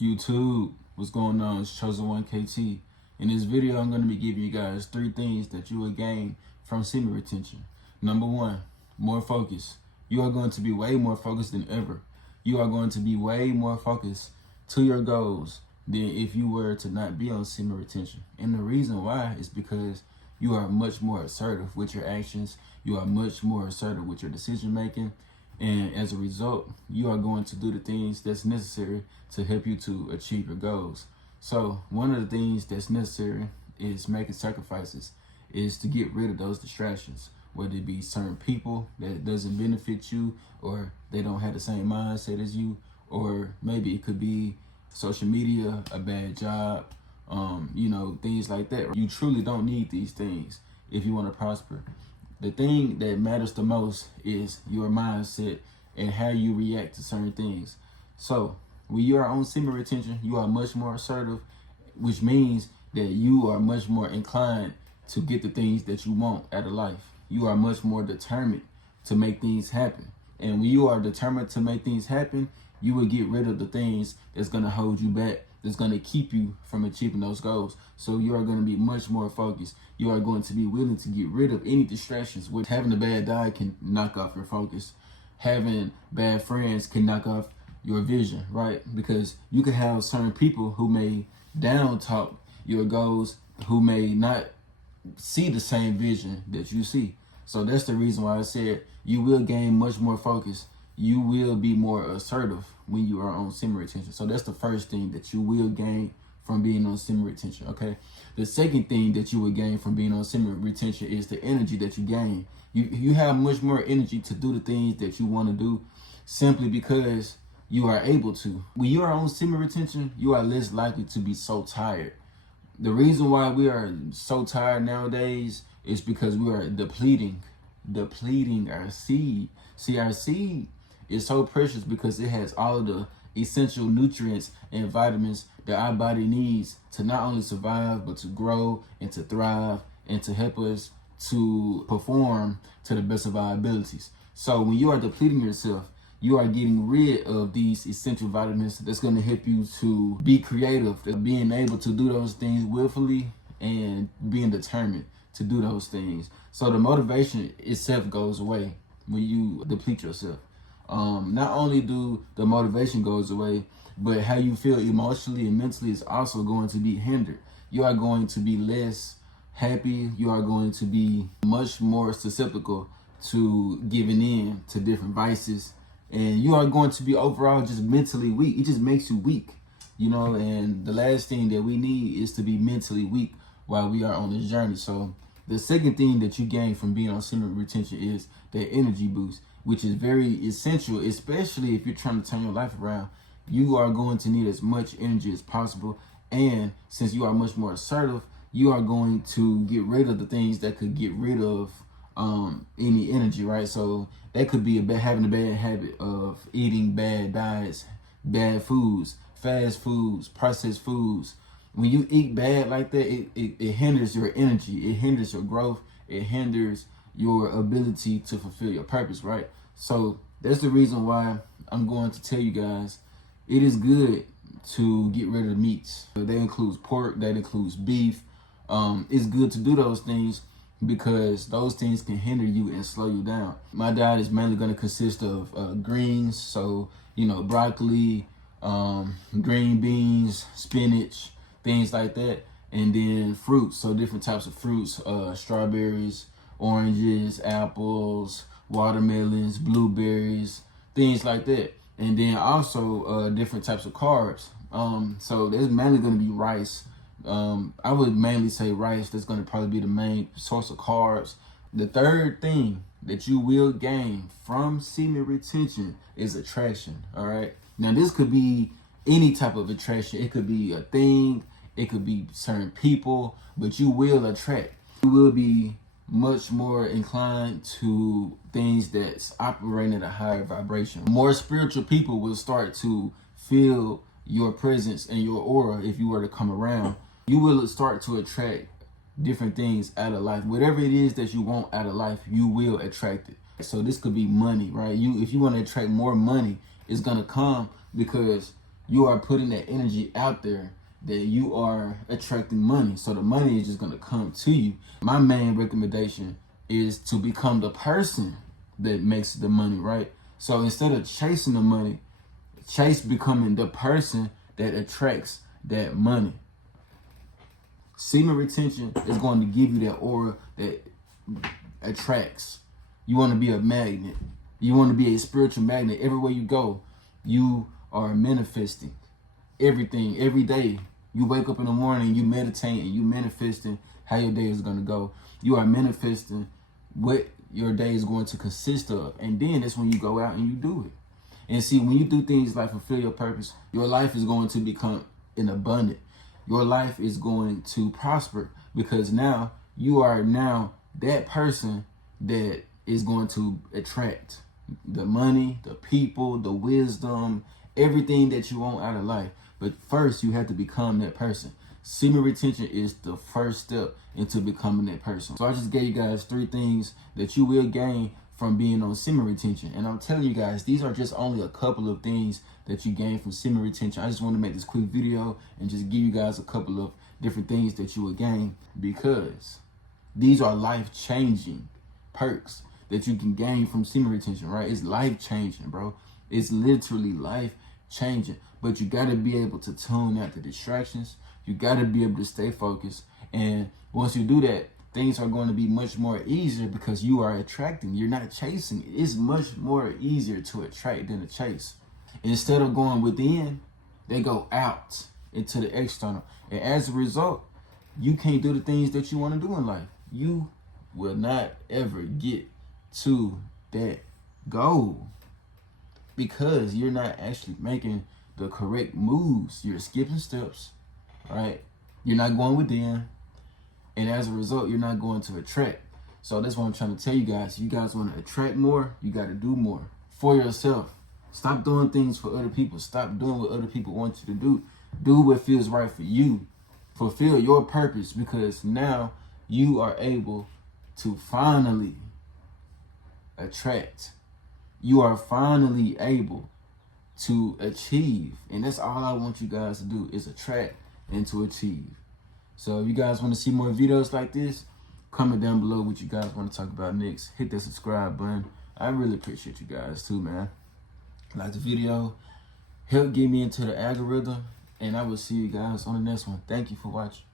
YouTube, what's going on? It's Chosen One KT. In this video, I'm going to be giving you guys 3 things that you will gain from semen retention. Number 1, more focus. You are going to be way more focused than ever. You are going to be way more focused to your goals than if you were to not be on semen retention. And the reason why is because you are much more assertive with your actions. You are much more assertive with your decision making. And as a result, you are going to do the things that's necessary to help you to achieve your goals. So one of the things that's necessary is making sacrifices, is to get rid of those distractions, whether it be certain people that doesn't benefit you, or they don't have the same mindset as you, or maybe it could be social media, a bad job, things like that. You truly don't need these things if you want to prosper. The thing that matters the most is your mindset and how you react to certain things. So when you are on semen retention, you are much more assertive, which means that you are much more inclined to get the things that you want out of life. You are much more determined to make things happen. And when you are determined to make things happen, you will get rid of the things that's going to hold you back, that's going to keep you from achieving those goals. So you are going to be much more focused. You are going to be willing to get rid of any distractions. Which having a bad diet can knock off your focus. Having bad friends can knock off your vision, right? Because you can have certain people who may down talk your goals, who may not see the same vision that you see. So that's the reason why I said you will gain much more focus. You will be more assertive when you are on semen retention. So that's the first thing that you will gain from being on semen retention, okay? The second thing that you will gain from being on semen retention is the energy that you gain. You have much more energy to do the things that you want to do simply because you are able to. When you are on semen retention, you are less likely to be so tired. The reason why we are so tired nowadays is because we are depleting our seed. See, our seed is so precious because it has all of the essential nutrients and vitamins that our body needs to not only survive, but to grow and to thrive and to help us to perform to the best of our abilities. So when you are depleting yourself, you are getting rid of these essential vitamins that's going to help you to be creative, being able to do those things willfully and being determined to do those things. So the motivation itself goes away when you deplete yourself. Not only do the motivation goes away, but how you feel emotionally and mentally is also going to be hindered. You are going to be less happy. You are going to be much more susceptible to giving in to different vices. And you are going to be overall just mentally weak. It just makes you weak, and the last thing that we need is to be mentally weak while we are on this journey. So the second thing that you gain from being on semen retention is that energy boost, which is very essential, especially if you're trying to turn your life around. You are going to need as much energy as possible. And since you are much more assertive, you are going to get rid of the things that could get rid of any energy, right? So that could be having a bad habit of eating bad diets, bad foods, fast foods, processed foods. When you eat bad like that, it hinders your energy, it hinders your growth, it hinders your ability to fulfill your purpose, right? So that's the reason why I'm going to tell you guys, it is good to get rid of the meats. That includes pork, that includes beef. It's good to do those things because those things can hinder you and slow you down. My diet is mainly going to consist of greens, so broccoli, green beans, spinach, things like that, and then fruits, so different types of fruits, strawberries, oranges, apples, watermelons, blueberries, things like that. And then also different types of carbs. So there's mainly going to be rice. I would mainly say rice. That's going to probably be the main source of carbs. The third thing that you will gain from semen retention is attraction. All right. Now this could be any type of attraction. It could be a thing. It could be certain people, but you will attract. You will be much more inclined to things that's operating at a higher vibration. More spiritual people will start to feel your presence and your aura if you were to come around. You will start to attract different things out of life. Whatever it is that you want out of life, you will attract it. So this could be money, right? If you want to attract more money, it's gonna come because You are putting that energy out there that you are attracting money. So the money is just going to come to you. My main recommendation is to become the person that makes the money, right? So instead of chasing the money, chase becoming the person that attracts that money. Semen retention is going to give you that aura that attracts. You want to be a magnet. You want to be a spiritual magnet. Everywhere you go, you are manifesting everything every day. You wake up in the morning, you meditate, and you manifesting how your day is going to go. You are manifesting what your day is going to consist of. And then that's when you go out and you do it. And see, when you do things like fulfill your purpose, your life is going to become an abundant. Your life is going to prosper because now you are now that person that is going to attract the money, the people, the wisdom, everything that you want out of life. But first, you have to become that person. Semen retention is the first step into becoming that person. So I just gave you guys 3 things that you will gain from being on semen retention. And I'm telling you guys, these are just only a couple of things that you gain from semen retention. I just want to make this quick video and just give you guys a couple of different things that you will gain, because these are life-changing perks that you can gain from semen retention, right? It's life-changing, bro. It's literally life-changing. But you got to be able to tune out the distractions. You got to be able to stay focused. And once you do that, things are going to be much more easier because you are attracting. You're not chasing. It's much more easier to attract than to chase. Instead of going within, they go out into the external. And as a result, you can't do the things that you want to do in life. You will not ever get to that goal because you're not actually making the correct moves. You're skipping steps, right? You're not going within. And as a result, you're not going to attract. So that's what I'm trying to tell you guys. You guys want to attract more, you got to do more for yourself. Stop doing things for other people. Stop doing what other people want you to do. Do what feels right for you. Fulfill your purpose, because now you are able to finally attract. You are finally able to achieve. And that's all I want you guys to do, is attract and to achieve. So if you guys want to see more videos like this, comment down below what you guys want to talk about next. Hit that subscribe button. I really appreciate you guys too, man. Like the video, help get me into the algorithm, and I will see you guys on the next one. Thank you for watching.